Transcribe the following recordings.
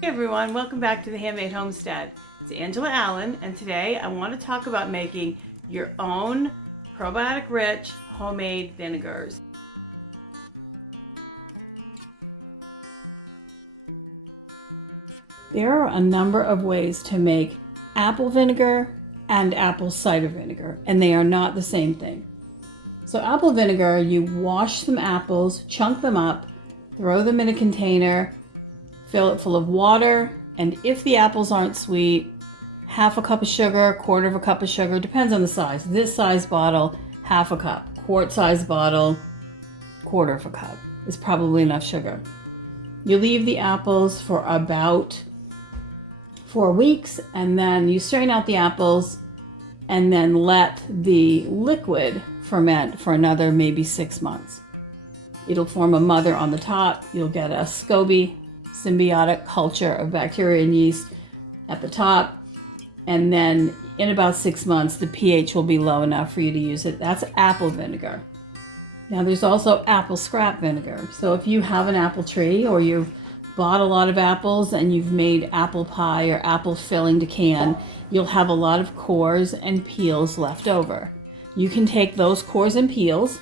Hey everyone, welcome back to the Handmade Homestead. It's Angela Allen, and today I want to talk about making your own probiotic-rich homemade vinegars. There are a number of ways to make apple vinegar and apple cider vinegar, and they are not the same thing. So apple vinegar, you wash some apples, chunk them up, throw them in a container, fill it full of water, and if the apples aren't sweet, half a cup of sugar, quarter of a cup of sugar, depends on the size. This size bottle, half a cup. Quart size bottle, quarter of a cup is probably enough sugar. You leave the apples for about 4 weeks, and then you strain out the apples and then let the liquid ferment for another maybe 6 months. It'll form a mother on the top. You'll get a SCOBY, symbiotic culture of bacteria and yeast at the top, and then in about 6 months the pH will be low enough for you to use it. That's apple vinegar. Now there's also apple scrap vinegar. So if you have an apple tree or you've bought a lot of apples and you've made apple pie or apple filling to can, you'll have a lot of cores and peels left over. You can take those cores and peels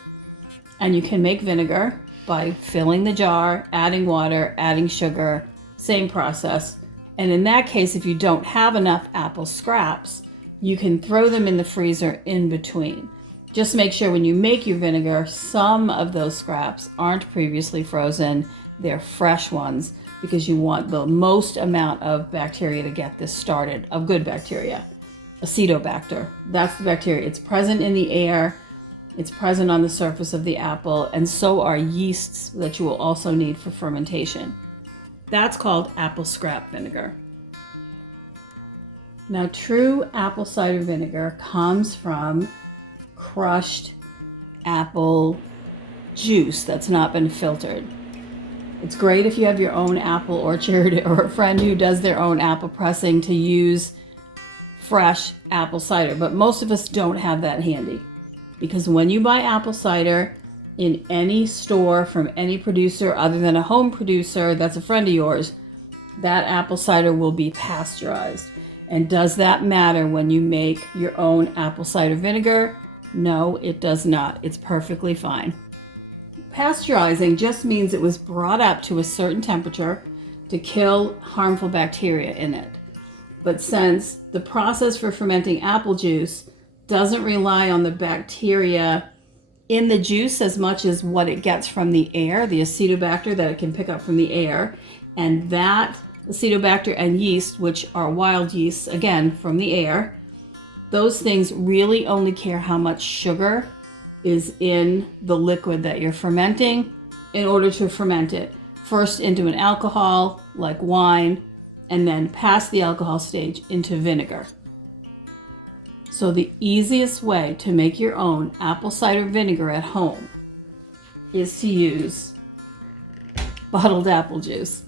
and you can make vinegar by filling the jar, adding water, adding sugar, same process. And in that case, if you don't have enough apple scraps, you can throw them in the freezer in between. Just make sure when you make your vinegar, some of those scraps aren't previously frozen. They're fresh ones because you want the most amount of bacteria to get this started, of good bacteria. Acetobacter, that's the bacteria. It's present in the air. It's present on the surface of the apple, and so are yeasts that you will also need for fermentation. That's called apple scrap vinegar. Now, true apple cider vinegar comes from crushed apple juice that's not been filtered. It's great if you have your own apple orchard or a friend who does their own apple pressing to use fresh apple cider, but most of us don't have that handy. Because when you buy apple cider in any store from any producer other than a home producer that's a friend of yours, that apple cider will be pasteurized. And does that matter when you make your own apple cider vinegar? No, it does not. It's perfectly fine. Pasteurizing just means it was brought up to a certain temperature to kill harmful bacteria in it. But since the process for fermenting apple juice doesn't rely on the bacteria in the juice as much as what it gets from the air, the acetobacter that it can pick up from the air, and that acetobacter and yeast, which are wild yeasts, again, from the air, those things really only care how much sugar is in the liquid that you're fermenting in order to ferment it. First into an alcohol, like wine, and then past the alcohol stage into vinegar. So the easiest way to make your own apple cider vinegar at home is to use bottled apple juice.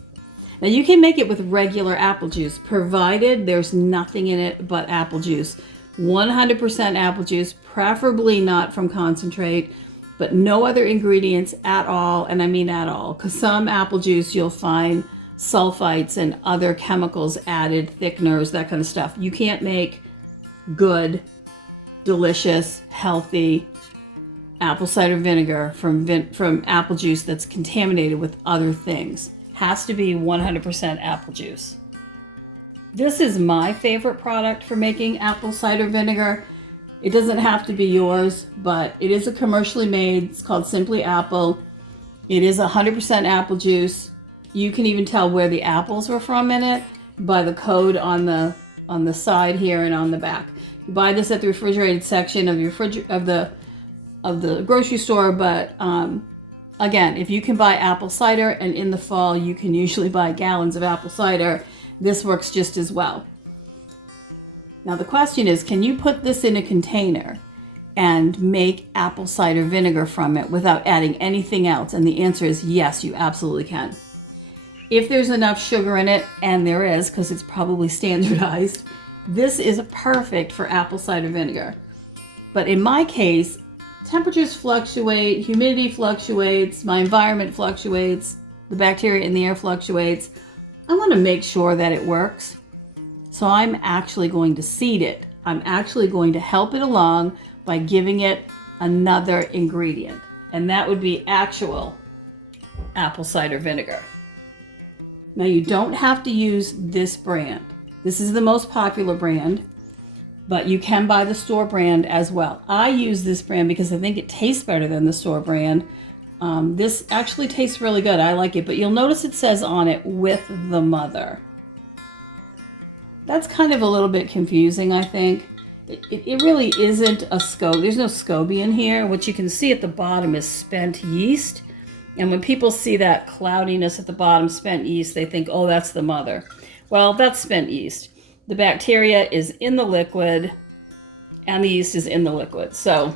Now you can make it with regular apple juice, provided there's nothing in it but apple juice. 100% apple juice, preferably not from concentrate, but no other ingredients at all, and I mean at all, because some apple juice you'll find sulfites and other chemicals added, thickeners, that kind of stuff. You can't make good, delicious, healthy apple cider vinegar from apple juice that's contaminated with other things. Has to be 100% apple juice. This is my favorite product for making apple cider vinegar. It doesn't have to be yours, but it is a commercially made. It's called Simply Apple. It is 100% apple juice. You can even tell where the apples were from in it by the code on the side here and on the back. You buy this at the refrigerated section of your of the grocery store, but again, if you can buy apple cider, and in the fall you can usually buy gallons of apple cider, this works just as well. Now the question is, can you put this in a container and make apple cider vinegar from it without adding anything else? And the answer is yes, you absolutely can. If there's enough sugar in it, and there is because it's probably standardized, this is perfect for apple cider vinegar. But in my case, temperatures fluctuate, humidity fluctuates, my environment fluctuates, the bacteria in the air fluctuates. I want to make sure that it works. So I'm actually going to seed it. I'm actually going to help it along by giving it another ingredient. And that would be actual apple cider vinegar. Now you don't have to use this brand. This is the most popular brand, but you can buy the store brand as well. I use this brand because I think it tastes better than the store brand. This actually tastes really good. I like it, but you'll notice it says on it with the mother. That's kind of a little bit confusing, I think. It really isn't a SCOBY. There's no SCOBY in here. What you can see at the bottom is spent yeast. And when people see that cloudiness at the bottom, spent yeast, they think, oh, that's the mother. Well, that's spent yeast. The bacteria is in the liquid and the yeast is in the liquid. So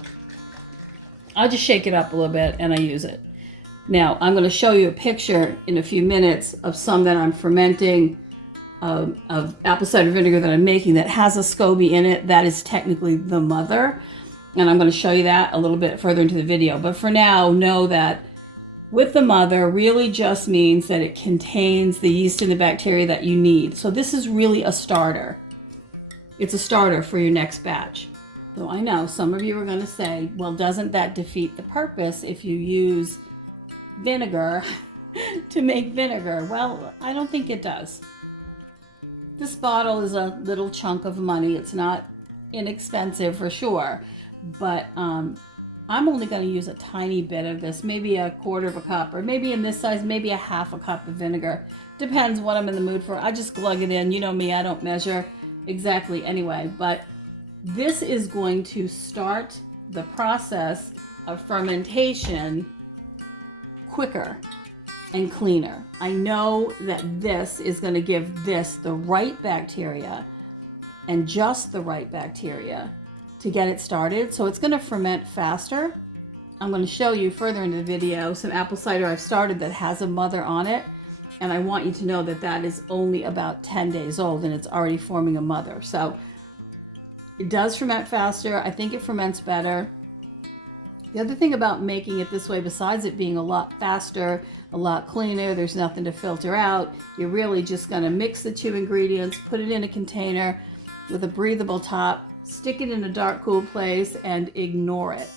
I'll just shake it up a little bit and I use it. Now, I'm going to show you a picture in a few minutes of some that I'm fermenting of apple cider vinegar that I'm making that has a SCOBY in it. That is technically the mother. And I'm going to show you that a little bit further into the video. But for now, know that with the mother really just means that it contains the yeast and the bacteria that you need. So this is really a starter. It's a starter for your next batch. So I know some of you are going to say, well, doesn't that defeat the purpose if you use vinegar to make vinegar? Well, I don't think it does. This bottle is a little chunk of money. It's not inexpensive for sure, but I'm only going to use a tiny bit of this, maybe a quarter of a cup, or maybe in this size, maybe a half a cup of vinegar. Depends what I'm in the mood for. I just glug it in. You know me, I don't measure exactly anyway, but this is going to start the process of fermentation quicker and cleaner. I know that this is going to give this the right bacteria and just the right bacteria to get it started. So it's going to ferment faster. I'm going to show you further in the video some apple cider I've started that has a mother on it. And I want you to know that that is only about 10 days old and it's already forming a mother. So it does ferment faster. I think it ferments better. The other thing about making it this way, besides it being a lot faster, a lot cleaner, there's nothing to filter out, you're really just going to mix the two ingredients, put it in a container with a breathable top, stick it in a dark, cool place, and ignore it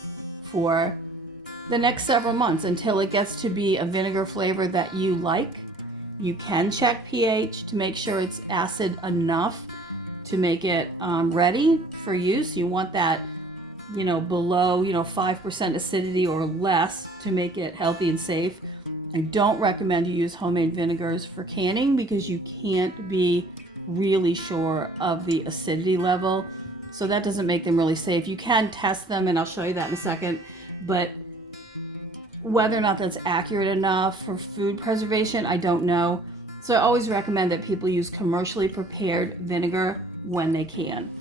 for the next several months until it gets to be a vinegar flavor that you like. You can check pH to make sure it's acid enough to make it ready for use. You want that, below, 5% acidity or less to make it healthy and safe. I don't recommend you use homemade vinegars for canning because you can't be really sure of the acidity level. So that doesn't make them really safe. You can test them, and I'll show you that in a second. But whether or not that's accurate enough for food preservation, I don't know. So I always recommend that people use commercially prepared vinegar when they can.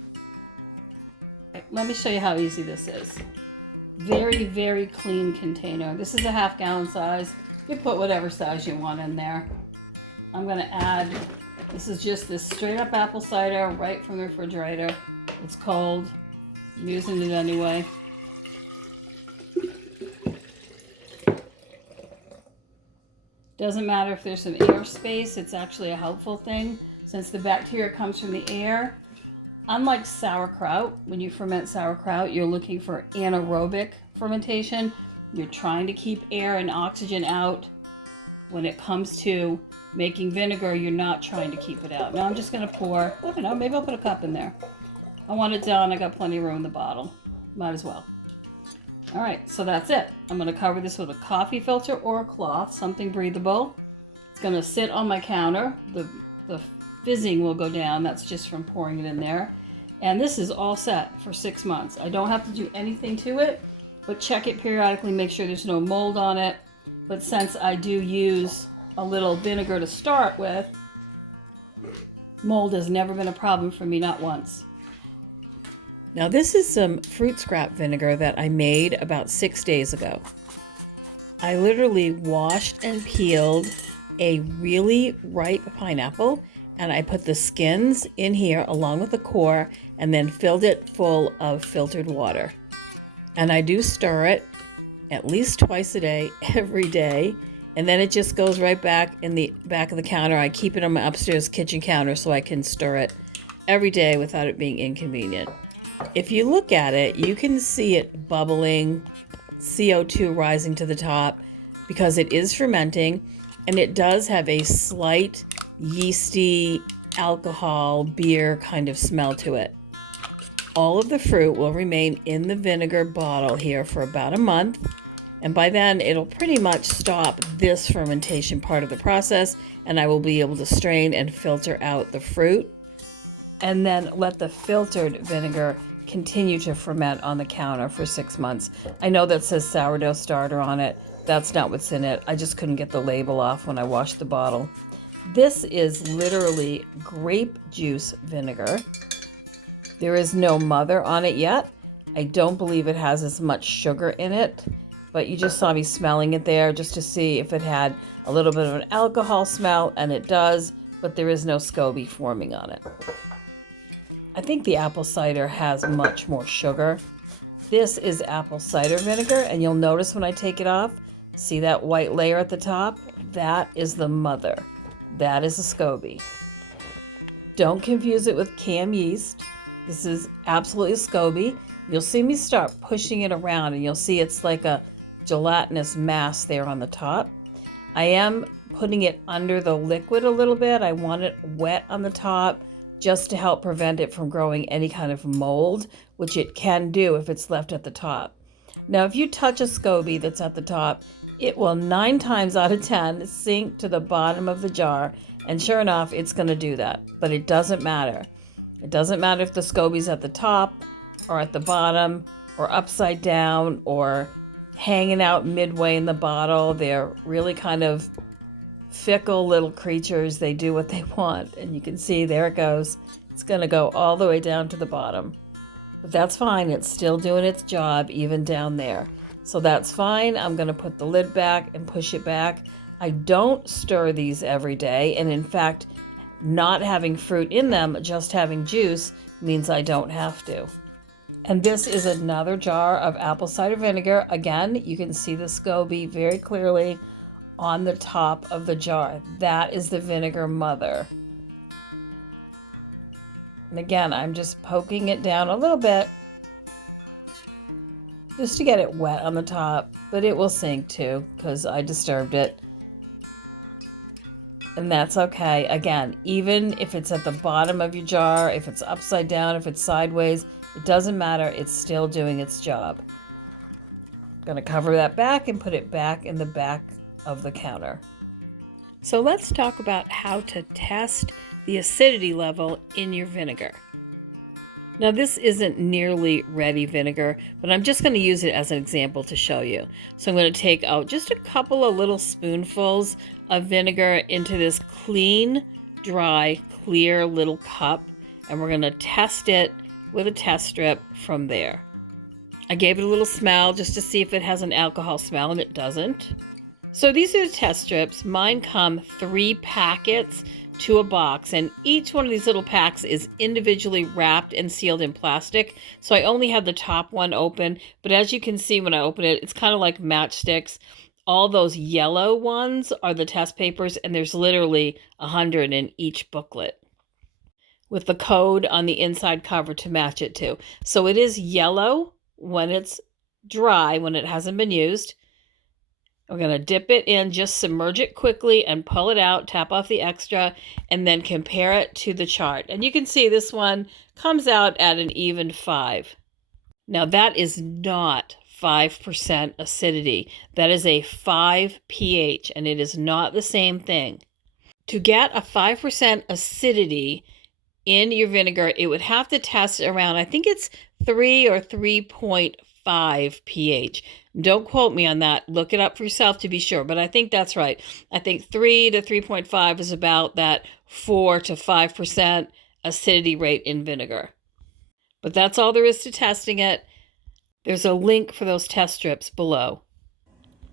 Let me show you how easy this is. Very, very clean container. This is a ½ gallon size. You put whatever size you want in there. I'm going to add, this is just this straight up apple cider right from the refrigerator. It's cold. I'm using it anyway. Doesn't matter if there's some air space. It's actually a helpful thing since the bacteria comes from the air. Unlike sauerkraut, when you ferment sauerkraut, you're looking for anaerobic fermentation. You're trying to keep air and oxygen out. When it comes to making vinegar, you're not trying to keep it out. Now I'm just going to pour, I don't know, maybe I'll put a cup in there. I want it done. I got plenty of room in the bottle. Might as well. All right, so that's it. I'm going to cover this with a coffee filter or a cloth, something breathable. It's going to sit on my counter. The fizzing will go down. That's just from pouring it in there. And this is all set for 6 months. I don't have to do anything to it, but check it periodically, make sure there's no mold on it. But since I do use a little vinegar to start with, mold has never been a problem for me, not once. Now this is some fruit scrap vinegar that I made about 6 days ago. I literally washed and peeled a really ripe pineapple, and I put the skins in here along with the core and then filled it full of filtered water. And I do stir it at least twice a day, every day, And then it just goes right back in the back of the counter. I keep it on my upstairs kitchen counter so I can stir it every day without it being inconvenient. If you look at it, you can see it bubbling, CO2 rising to the top because it is fermenting, and it does have a slight yeasty alcohol beer kind of smell to it. All of the fruit will remain in the vinegar bottle here for about a month, and by then it'll pretty much stop this fermentation part of the process, and I will be able to strain and filter out the fruit and then let the filtered vinegar continue to ferment on the counter for 6 months. I know that says sourdough starter on it. That's not what's in it. I just couldn't get the label off when I washed the bottle. This is literally grape juice vinegar. There is no mother on it yet. I don't believe it has as much sugar in it, but you just saw me smelling it there just to see if it had a little bit of an alcohol smell, and it does, but there is no SCOBY forming on it. I think the apple cider has much more sugar. This is apple cider vinegar, and you'll notice when I take it off, see that white layer at the top? That is the mother. That is a SCOBY. Don't confuse it with cam yeast. This is absolutely a SCOBY. You'll see me start pushing it around, and you'll see it's like a gelatinous mass there on the top. I am putting it under the liquid a little bit. I want it wet on the top, just to help prevent it from growing any kind of mold, which it can do if it's left at the top. Now, if you touch a SCOBY that's at the top, it will 9 times out of 10 sink to the bottom of the jar, and sure enough, it's going to do that. But it doesn't matter. It doesn't matter if the SCOBY's at the top or at the bottom or upside down or hanging out midway in the bottle. They're really kind of fickle little creatures. They do what they want, and you can see there it goes. It's going to go all the way down to the bottom, but that's fine. It's still doing its job even down there, so that's fine. I'm going to put the lid back and push it back. I don't stir these every day, and in fact, not having fruit in them, just having juice, means I don't have to. And this is another jar of apple cider vinegar. Again, you can see the SCOBY very clearly on the top of the jar. That is the vinegar mother. And again, I'm just poking it down a little bit just to get it wet on the top, but it will sink too because I disturbed it. And that's okay. Again, even if it's at the bottom of your jar, if it's upside down, if it's sideways, it doesn't matter. It's still doing its job. I'm going to cover that back and put it back in the back of the counter. So let's talk about how to test the acidity level in your vinegar. Now, this isn't nearly ready vinegar, but I'm just going to use it as an example to show you. So I'm going to take out just a couple of little spoonfuls of vinegar into this clean, dry, clear little cup, and we're going to test it with a test strip from there. I gave it a little smell just to see if it has an alcohol smell, and it doesn't. So these are the test strips. Mine come 3 packets to a box, and each one of these little packs is individually wrapped and sealed in plastic. So I only have the top one open, but as you can see when I open it, it's kind of like matchsticks. All those yellow ones are the test papers, and there's literally 100 in each booklet with the code on the inside cover to match it to. So it is yellow when it's dry, when it hasn't been used. We're going to dip it in, just submerge it quickly and pull it out, tap off the extra, and then compare it to the chart. And you can see this one comes out at an even 5. Now that is not 5% acidity. That is a 5 pH, and it is not the same thing. To get a 5% acidity in your vinegar, it would have to test around, I think it's 3 or 3.5 pH. Don't quote me on that. Look it up for yourself to be sure, but I think that's right. I think 3 to 3.5 is about that 4 to 5% acidity rate in vinegar. But that's all there is to testing it. There's a link for those test strips below.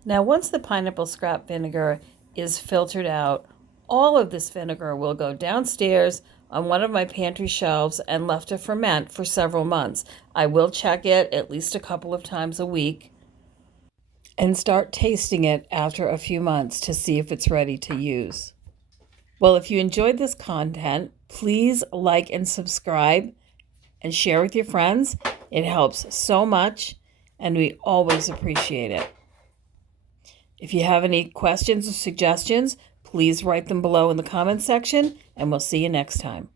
Now, once the pineapple scrap vinegar is filtered out, all of this vinegar will go downstairs on one of my pantry shelves and left to ferment for several months. I will check it at least a couple of times a week. and start tasting it after a few months to see if it's ready to use. Well, if you enjoyed this content, please like and subscribe and share with your friends. It helps so much, and we always appreciate it. If you have any questions or suggestions, please write them below in the comments section, and we'll see you next time.